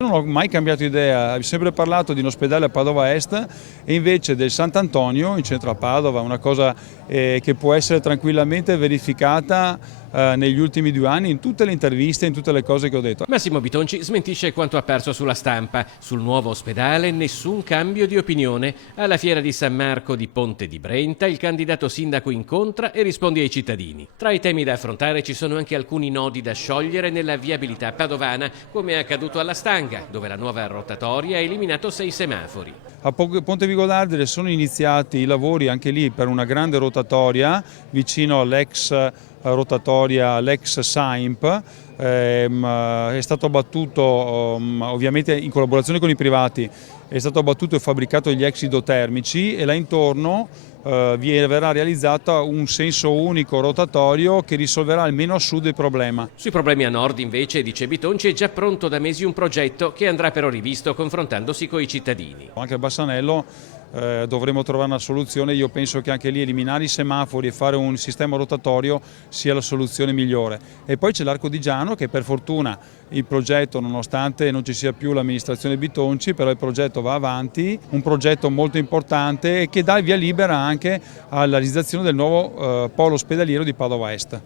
Non ho mai cambiato idea, ho sempre parlato di un ospedale a Padova Est e invece del Sant'Antonio in centro a Padova, una cosa che può essere tranquillamente verificata negli ultimi 2 anni in tutte le interviste, in tutte le cose che ho detto. Massimo Bitonci smentisce quanto ha perso sulla stampa. Sul nuovo ospedale nessun cambio di opinione. Alla fiera di San Marco di Ponte di Brenta il candidato sindaco incontra e risponde ai cittadini. Tra i temi da affrontare ci sono anche alcuni nodi da sciogliere nella viabilità padovana, come è accaduto alla Stanga, dove la nuova rotatoria ha eliminato 6 semafori. A Ponte Vigo d'Ardere sono iniziati i lavori anche lì per una grande rotatoria vicino all'ex rotatoria, l'ex Saimp. È stato abbattuto ovviamente in collaborazione con i privati, è stato abbattuto e fabbricato gli ex idotermici e là intorno verrà realizzato un senso unico rotatorio che risolverà almeno a sud il problema. Sui problemi a nord invece, dice Bitonci, è già pronto da mesi un progetto che andrà però rivisto confrontandosi coi cittadini. Anche a Bassanello dovremo trovare una soluzione, io penso che anche lì eliminare i semafori e fare un sistema rotatorio sia la soluzione migliore. E poi c'è l'Arcodigiano che per fortuna il progetto, nonostante non ci sia più l'amministrazione Bitonci, però il progetto va avanti, un progetto molto importante e che dà il via libera anche alla realizzazione del nuovo polo ospedaliero di Padova Est.